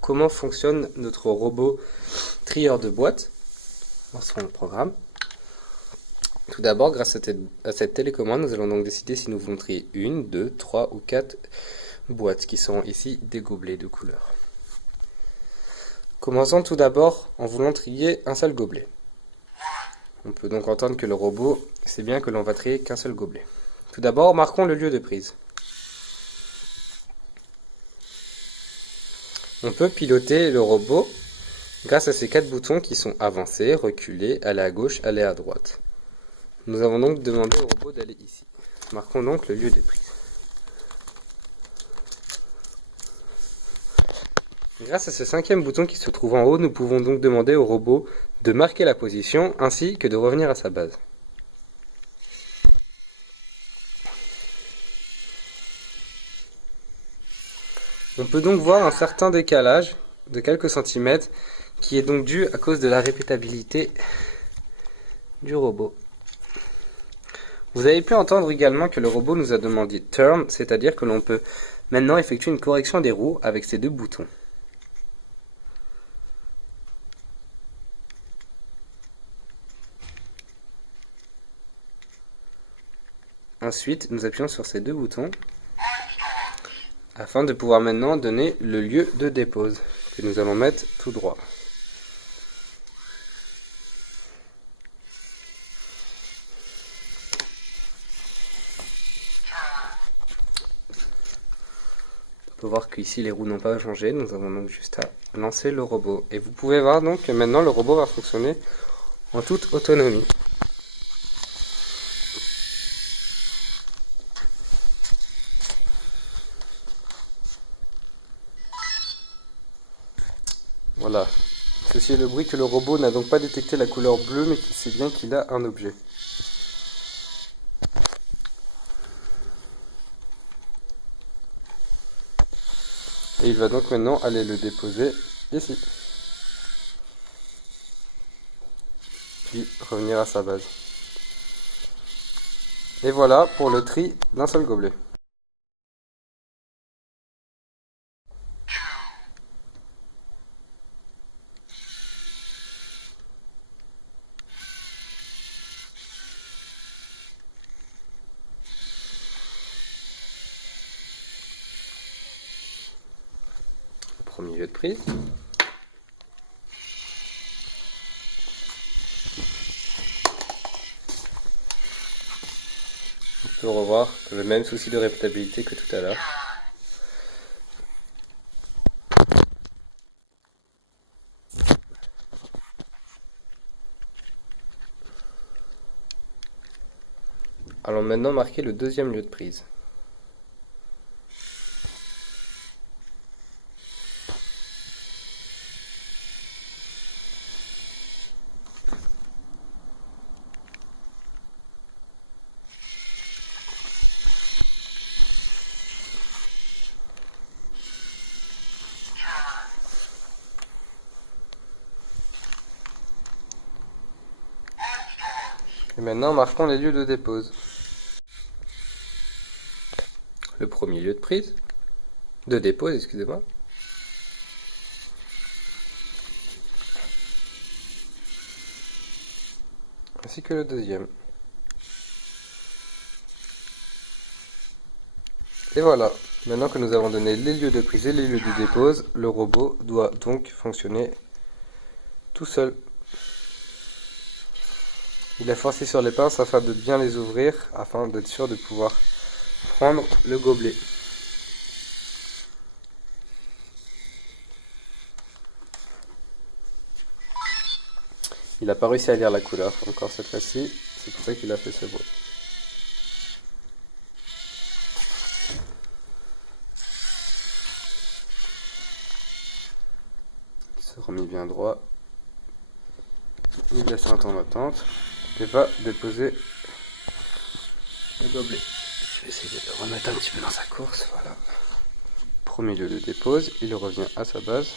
Comment fonctionne notre robot trieur de boîtes lorsqu'on le programme. Tout d'abord, grâce à cette télécommande, nous allons donc décider si nous voulons trier une, deux, trois ou quatre boîtes qui seront ici des gobelets de couleur. Commençons tout d'abord en voulant trier un seul gobelet. On peut donc entendre que le robot sait bien que l'on va trier qu'un seul gobelet. Tout d'abord, marquons le lieu de prise. On peut piloter le robot grâce à ces quatre boutons qui sont avancer, reculer, aller à gauche, aller à droite. Nous avons donc demandé au robot d'aller ici. Marquons donc le lieu de prise. Grâce à ce cinquième bouton qui se trouve en haut, nous pouvons donc demander au robot de marquer la position ainsi que de revenir à sa base. On peut donc voir un certain décalage de quelques centimètres qui est donc dû à cause de la répétabilité du robot. Vous avez pu entendre également que le robot nous a demandé turn, c'est-à-dire que l'on peut maintenant effectuer une correction des roues avec ces deux boutons. Ensuite, nous appuyons sur ces deux boutons afin de pouvoir maintenant donner le lieu de dépose que nous allons mettre tout droit. On peut voir qu'ici les roues n'ont pas changé, nous avons donc juste à lancer le robot. Et vous pouvez voir donc que maintenant le robot va fonctionner en toute autonomie. Voilà. Ceci est le bruit que le robot n'a donc pas détecté la couleur bleue, mais qu'il sait bien qu'il a un objet. Et il va donc maintenant aller le déposer ici. Puis revenir à sa base. Et voilà pour le tri d'un seul gobelet. Le premier lieu de prise. On peut revoir le même souci de répétabilité que tout à l'heure. Allons maintenant marquer le deuxième lieu de prise. Et maintenant marquons les lieux de dépose. Le premier lieu de prise, de dépose, excusez-moi. Ainsi que le deuxième. Et voilà, maintenant que nous avons donné les lieux de prise et les lieux de dépose, le robot doit donc fonctionner tout seul. Il a forcé sur les pinces afin de bien les ouvrir, afin d'être sûr de pouvoir prendre le gobelet. Il n'a pas réussi à lire la couleur, encore cette fois-ci, c'est pour ça qu'il a fait ce bruit. Il se remet bien droit. Il laisse un temps d'attente et va déposer le gobelet. Je vais essayer de le remettre un petit peu dans sa course, voilà. Premier lieu de dépose, il revient à sa base.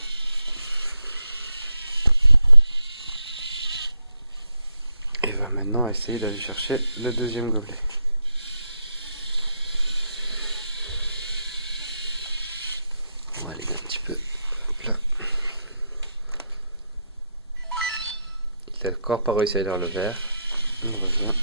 Et va maintenant essayer d'aller chercher le deuxième gobelet. On va l'aider un petit peu. Hop là. qui n'a encore pas réussi à lire le verre. Il revient.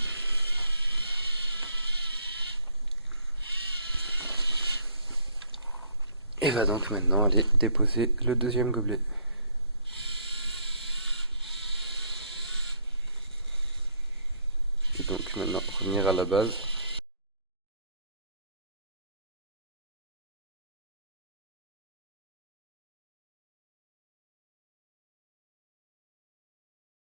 Et va donc maintenant aller déposer le deuxième gobelet. Et donc maintenant revenir à la base.